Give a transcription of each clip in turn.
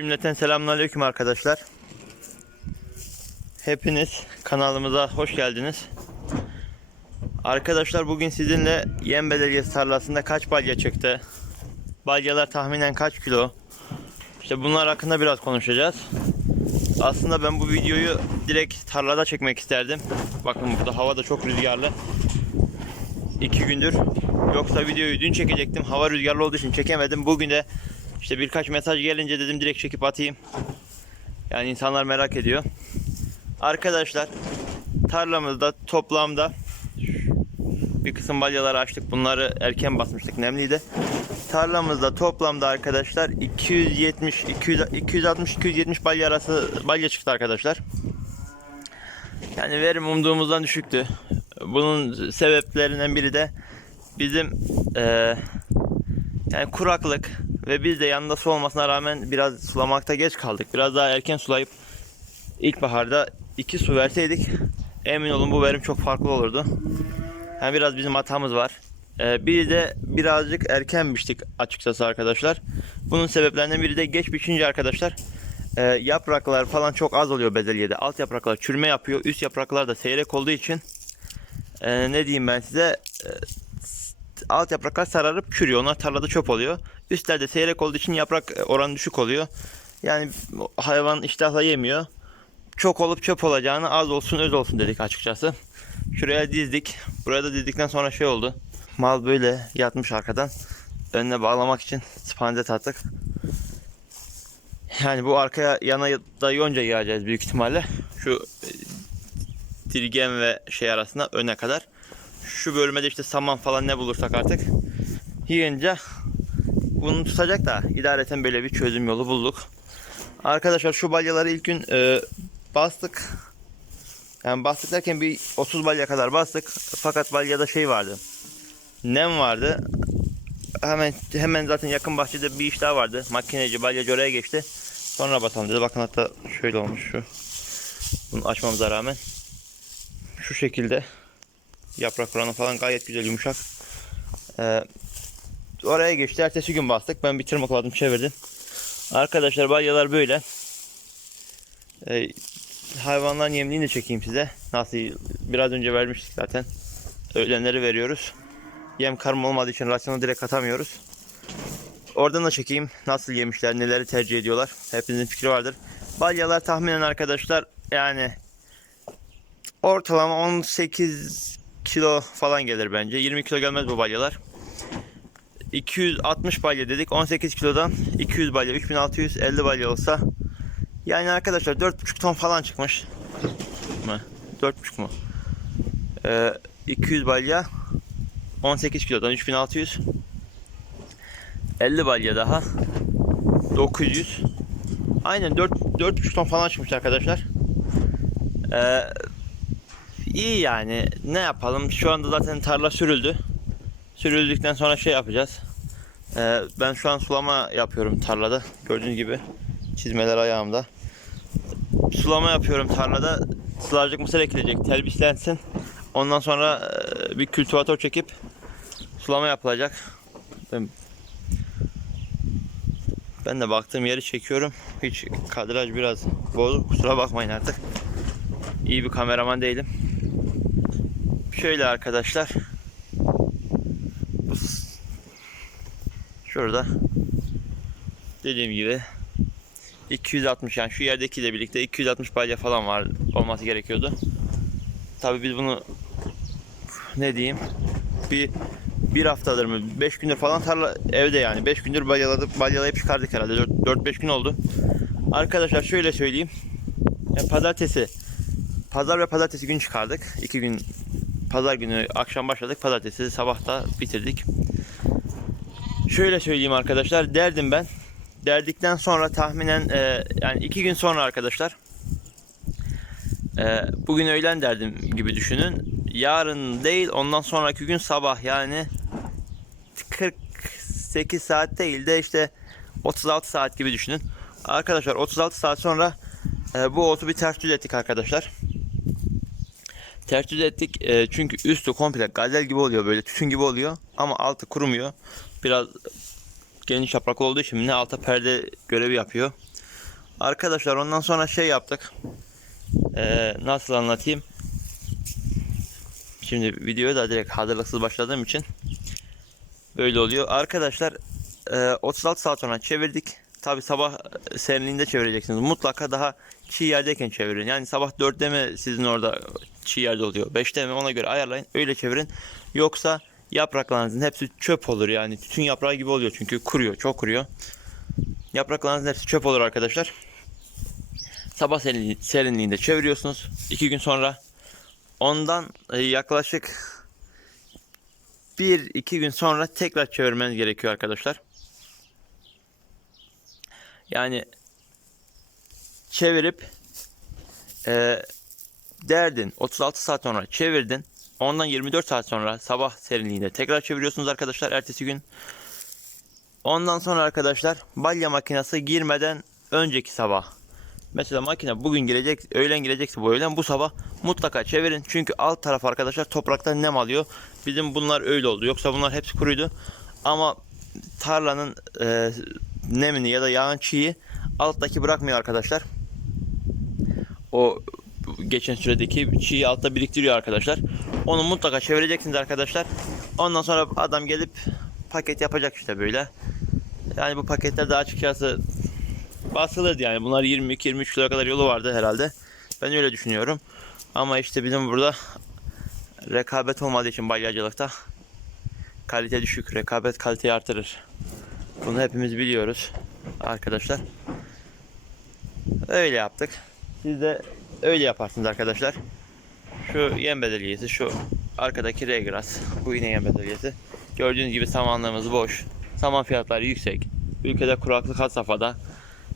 Cümleten selamünaleyküm arkadaşlar. Hepiniz kanalımıza hoş geldiniz. Arkadaşlar bugün sizinle yem bedelgesi tarlasında kaç balya çıktı? Balyalar tahminen kaç kilo? İşte bunlar hakkında biraz konuşacağız. Aslında ben bu videoyu direkt tarlada çekmek isterdim. Bakın burada hava da çok rüzgarlı. İki gündür. Yoksa videoyu dün çekecektim. Hava rüzgarlı olduğu için çekemedim. Bugün de işte birkaç mesaj gelince dedim direkt çekip atayım. Yani insanlar merak ediyor. Arkadaşlar tarlamızda toplamda bir kısım balyaları açtık. Bunları erken basmıştık nemliydi. Tarlamızda toplamda arkadaşlar 270 200 260 270 balya arası balya çıktı arkadaşlar. Yani verim umduğumuzdan düşüktü. Bunun sebeplerinden biri de bizim eee yani kuraklık ve biz de yanında su olmasına rağmen biraz sulamakta geç kaldık. Biraz daha erken sulayıp ilkbaharda iki su verseydik emin olun bu verim çok farklı olurdu. Yani biraz bizim hatamız var. Ee, bir de birazcık erken biçtik açıkçası arkadaşlar. Bunun sebeplerinden biri de geç biçince arkadaşlar e, yapraklar falan çok az oluyor bezelyede. Alt yapraklar çürüme yapıyor. Üst yapraklar da seyrek olduğu için e, ne diyeyim ben size e, alt yapraklar sararıp çürüyor. Onlar tarlada çöp oluyor. Üstlerde seyrek olduğu için yaprak e, oranı düşük oluyor. Yani hayvan iştahla yemiyor. Çok olup çöp olacağını az olsun öz olsun dedik açıkçası. Şuraya dizdik. Buraya da dizdikten sonra şey oldu. Mal böyle yatmış arkadan. Önüne bağlamak için spandet attık. Yani bu arkaya yana da yonca yağacağız büyük ihtimalle. Şu e, dirgen ve şey arasında öne kadar. Şu bölmede işte saman falan ne bulursak artık yiyince bunu tutacak da idareten böyle bir çözüm yolu bulduk. Arkadaşlar şu balyaları ilk gün e, bastık. Yani bastık derken bir 30 balya kadar bastık. Fakat balyada şey vardı. Nem vardı. Hemen hemen zaten yakın bahçede bir iş daha vardı. Makineci balyacı oraya geçti. Sonra basalım dedi. Bakın hatta şöyle olmuş şu. Bunu açmamıza rağmen. Şu şekilde. Yaprak oranı falan gayet güzel yumuşak. Ee, oraya geçti. Ertesi gün bastık. Ben bir tırmıkladım çevirdim. Arkadaşlar balyalar böyle. Ee, hayvanların yemliğini de çekeyim size. Nasıl biraz önce vermiştik zaten. Öğlenleri veriyoruz. Yem karma olmadığı için rasyonu direkt atamıyoruz. Oradan da çekeyim. Nasıl yemişler, neleri tercih ediyorlar. Hepinizin fikri vardır. Balyalar tahminen arkadaşlar yani ortalama 18 kilo falan gelir bence. 20 kilo gelmez bu balyalar. 260 balya dedik. 18 kilodan 200 balya, 3650 balya olsa yani arkadaşlar 4,5 ton falan çıkmış. Mı? 4,5 mu? Ee, 200 balya 18 kilodan 3600 50 balya daha 900 Aynen 4 4,5 ton falan çıkmış arkadaşlar. Ee, iyi yani. Ne yapalım? Şu anda zaten tarla sürüldü. Sürüldükten sonra şey yapacağız. Ee, ben şu an sulama yapıyorum tarlada. Gördüğünüz gibi çizmeler ayağımda. Sulama yapıyorum tarlada. Sularcık mısır ekilecek. Telbislensin. Ondan sonra e, bir kültivatör çekip sulama yapılacak. Ben, de baktığım yeri çekiyorum. Hiç kadraj biraz bozuk. Kusura bakmayın artık. İyi bir kameraman değilim. Şöyle arkadaşlar. Şurada. Dediğim gibi 260 yani şu yerdeki de birlikte 260 balya falan var olması gerekiyordu. Tabii biz bunu ne diyeyim bir bir haftadır mı 5 gündür falan tarla evde yani 5 gündür balyaladık balyalayıp çıkardık herhalde 4-5 gün oldu. Arkadaşlar şöyle söyleyeyim. Ya pazartesi pazar ve pazartesi gün çıkardık. 2 gün pazar günü akşam başladık. Pazartesi sabah da bitirdik. Şöyle söyleyeyim arkadaşlar derdim ben. Derdikten sonra tahminen e, yani 2 gün sonra arkadaşlar e, bugün öğlen derdim gibi düşünün. Yarın değil ondan sonraki gün sabah yani 48 saat değil de işte 36 saat gibi düşünün. Arkadaşlar 36 saat sonra e, bu otu bir ters ettik arkadaşlar. Ters düz ettik e, çünkü üstü komple gazel gibi oluyor böyle tütün gibi oluyor ama altı kurumuyor. Biraz geniş yapraklı olduğu için ne alta perde görevi yapıyor. Arkadaşlar ondan sonra şey yaptık. Ee, nasıl anlatayım? Şimdi videoya da direkt hazırlıksız başladığım için böyle oluyor. Arkadaşlar e, 36 saat sonra çevirdik. Tabi sabah serinliğinde çevireceksiniz. Mutlaka daha çiğ yerdeyken çevirin. Yani sabah 4'te mi sizin orada çiğ yerde oluyor? 5'te mi ona göre ayarlayın. Öyle çevirin. Yoksa yapraklarınızın hepsi çöp olur yani. Tütün yaprağı gibi oluyor çünkü kuruyor. Çok kuruyor. Yapraklarınızın hepsi çöp olur arkadaşlar. Sabah serinliği- serinliğinde çeviriyorsunuz. 2 gün sonra ondan e, yaklaşık 1-2 gün sonra tekrar çevirmeniz gerekiyor arkadaşlar. Yani çevirip e, derdin 36 saat sonra çevirdin. Ondan 24 saat sonra sabah serinliğinde tekrar çeviriyorsunuz arkadaşlar ertesi gün. Ondan sonra arkadaşlar balya makinesi girmeden önceki sabah. Mesela makine bugün gelecek, öğlen gelecekse bu öğlen bu sabah mutlaka çevirin. Çünkü alt taraf arkadaşlar topraktan nem alıyor. Bizim bunlar öyle oldu. Yoksa bunlar hepsi kuruydu. Ama tarlanın e, nemini ya da yağın çiği alttaki bırakmıyor arkadaşlar. O geçen süredeki çiği altta biriktiriyor arkadaşlar. Onu mutlaka çevireceksiniz arkadaşlar. Ondan sonra adam gelip paket yapacak işte böyle. Yani bu paketler de açıkçası basılırdı yani. Bunlar 22-23 kilo kadar yolu vardı herhalde. Ben öyle düşünüyorum. Ama işte bizim burada rekabet olmadığı için balyacılıkta kalite düşük. Rekabet kaliteyi artırır. Bunu hepimiz biliyoruz arkadaşlar. Öyle yaptık. Siz de öyle yaparsınız arkadaşlar. Şu yem bedelyesi, şu arkadaki regras. Bu yine yem bedelyesi. Gördüğünüz gibi samanlığımız boş. Saman fiyatları yüksek. Ülkede kuraklık had safhada.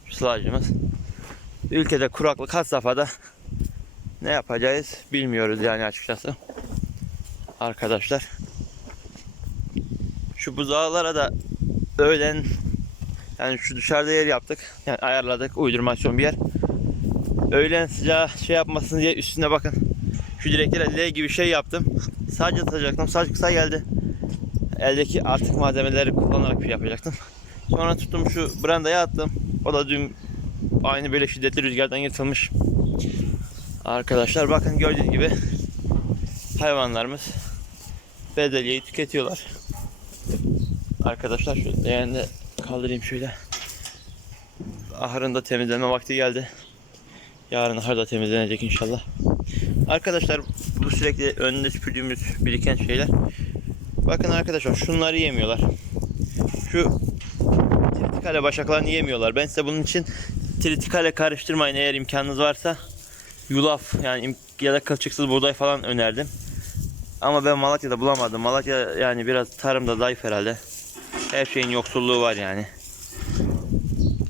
Şu sılajımız. Ülkede kuraklık had safhada. Ne yapacağız bilmiyoruz yani açıkçası. Arkadaşlar. Şu buzağlara da öğlen yani şu dışarıda yer yaptık. Yani ayarladık uydurmasyon bir yer. Öğlen sıcağı şey yapmasın diye üstüne bakın. Şu direklere L gibi şey yaptım. Sadece tutacaktım. Sadece kısa geldi. Eldeki artık malzemeleri kullanarak bir şey yapacaktım. Sonra tuttum şu brandaya attım. O da dün aynı böyle şiddetli rüzgardan yırtılmış. Arkadaşlar bakın gördüğünüz gibi hayvanlarımız bedelyeyi tüketiyorlar. Arkadaşlar leğeni de kaldırayım şöyle. Ahırın da temizleme vakti geldi. Yarın ahır da temizlenecek inşallah. Arkadaşlar bu sürekli önünde süpürdüğümüz biriken şeyler. Bakın arkadaşlar şunları yemiyorlar. Şu tritikale başaklarını yemiyorlar. Ben size bunun için tritikale karıştırmayın eğer imkanınız varsa. Yulaf yani ya da kılçıksız buğday falan önerdim. Ama ben Malatya'da bulamadım. Malatya yani biraz tarımda zayıf herhalde. Her şeyin yoksulluğu var yani.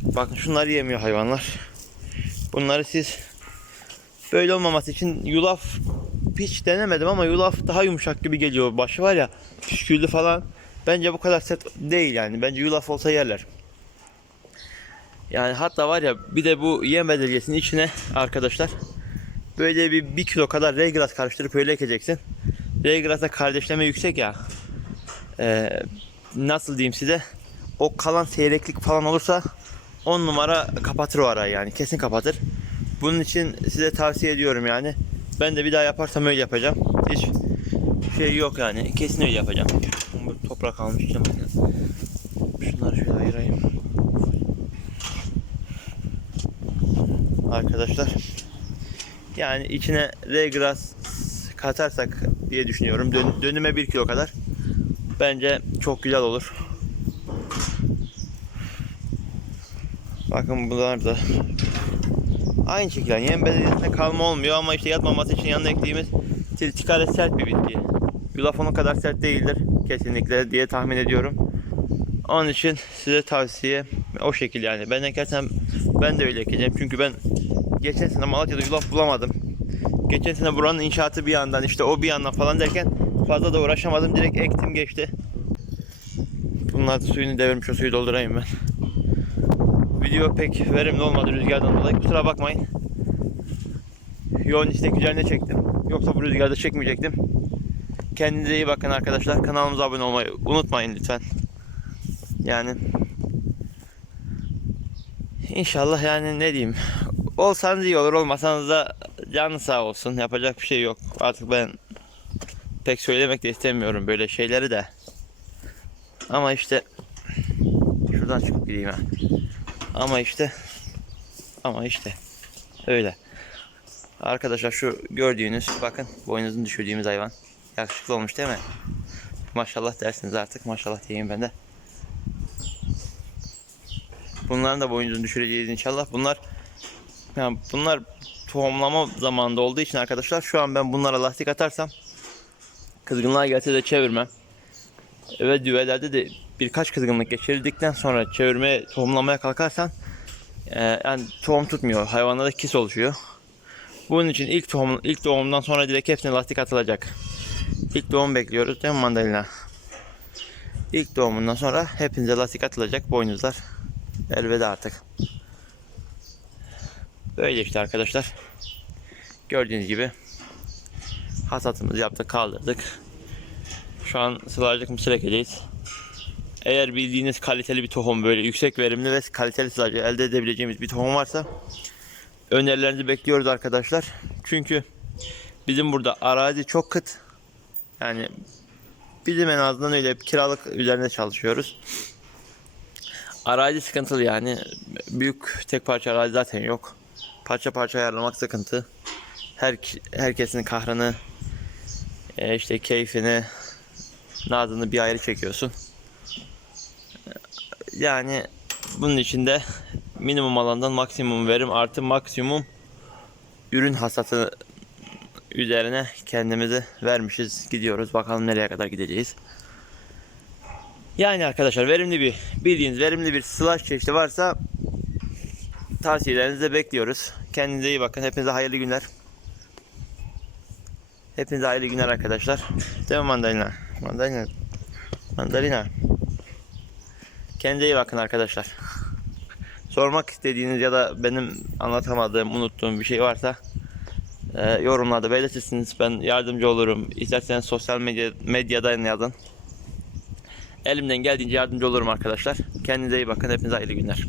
Bakın şunları yemiyor hayvanlar. Bunları siz böyle olmaması için yulaf hiç denemedim ama yulaf daha yumuşak gibi geliyor. Başı var ya püsküllü falan. Bence bu kadar sert değil yani. Bence yulaf olsa yerler. Yani hatta var ya bir de bu yem bedelyesinin içine arkadaşlar böyle bir, bir kilo kadar regras karıştırıp öyle ekeceksin. Regras'a kardeşleme yüksek ya. Ee, nasıl diyeyim size? O kalan seyreklik falan olursa 10 numara kapatır o arayı yani. Kesin kapatır. Bunun için size tavsiye ediyorum yani. Ben de bir daha yaparsam öyle yapacağım. Hiç şey yok yani. Kesin öyle yapacağım. Bu toprak almış bakın. Şunları şöyle ayırayım. Arkadaşlar. Yani içine regras katarsak diye düşünüyorum. Dön- dönüme 1 kilo kadar. Bence çok güzel olur. Bakın bunlar da aynı şekilde yem belediyesinde kalma olmuyor ama işte yatmaması için yanına eklediğimiz tritikale sert bir bitki. Yulaf onun kadar sert değildir kesinlikle diye tahmin ediyorum. Onun için size tavsiye o şekilde yani. Ben ekersem ben de öyle ekeceğim. Çünkü ben geçen sene Malatya'da yulaf bulamadım. Geçen sene buranın inşaatı bir yandan işte o bir yandan falan derken fazla da uğraşamadım. Direkt ektim geçti. Bunlar da suyunu devirmiş o suyu doldurayım ben. Video pek verimli olmadı rüzgardan dolayı. Kusura bakmayın. Yoğun istek üzerine çektim. Yoksa bu rüzgarda çekmeyecektim. Kendinize iyi bakın arkadaşlar. Kanalımıza abone olmayı unutmayın lütfen. Yani İnşallah yani ne diyeyim. Olsanız iyi olur olmasanız da canı sağ olsun. Yapacak bir şey yok. Artık ben pek söylemek de istemiyorum böyle şeyleri de. Ama işte şuradan çıkıp gideyim ha. Ama işte ama işte öyle. Arkadaşlar şu gördüğünüz bakın boynuzunu düşürdüğümüz hayvan. Yakışıklı olmuş değil mi? Maşallah dersiniz artık. Maşallah diyeyim ben de. Bunların da boynuzunu düşüreceğiz inşallah. Bunlar yani bunlar tohumlama zamanında olduğu için arkadaşlar şu an ben bunlara lastik atarsam kızgınlığa gelse de çevirmem. Ve düvelerde de birkaç kızgınlık geçirildikten sonra çevirmeye, tohumlamaya kalkarsan e, yani tohum tutmuyor. Hayvanlarda kis oluşuyor. Bunun için ilk tohum ilk doğumdan sonra direkt hepsine lastik atılacak. İlk doğum bekliyoruz değil mi mandalina? İlk doğumundan sonra hepinize lastik atılacak boynuzlar. Elveda artık. Böyle işte arkadaşlar. Gördüğünüz gibi hasatımızı yaptık kaldırdık. Şu an sılajlık mısır ekeceğiz. Eğer bildiğiniz kaliteli bir tohum böyle yüksek verimli ve kaliteli sılajı elde edebileceğimiz bir tohum varsa önerilerinizi bekliyoruz arkadaşlar. Çünkü bizim burada arazi çok kıt. Yani bizim en azından öyle kiralık üzerinde çalışıyoruz. Arazi sıkıntılı yani. Büyük tek parça arazi zaten yok. Parça parça ayarlamak sıkıntı. Her herkesin kahrını e, işte keyfini nazını bir ayrı çekiyorsun. Yani bunun içinde minimum alandan maksimum verim artı maksimum ürün hasatı üzerine kendimizi vermişiz. Gidiyoruz. Bakalım nereye kadar gideceğiz. Yani arkadaşlar verimli bir bildiğiniz verimli bir slash çeşidi varsa tavsiyelerinizi de bekliyoruz. Kendinize iyi bakın. Hepinize hayırlı günler. Hepinize hayırlı günler arkadaşlar. Değil mi mandalina? Mandalina. Mandalina. Kendinize iyi bakın arkadaşlar. Sormak istediğiniz ya da benim anlatamadığım, unuttuğum bir şey varsa e, yorumlarda belirtirsiniz. Ben yardımcı olurum. İsterseniz sosyal medya, medyadan yazın. Elimden geldiğince yardımcı olurum arkadaşlar. Kendinize iyi bakın. Hepinize hayırlı günler.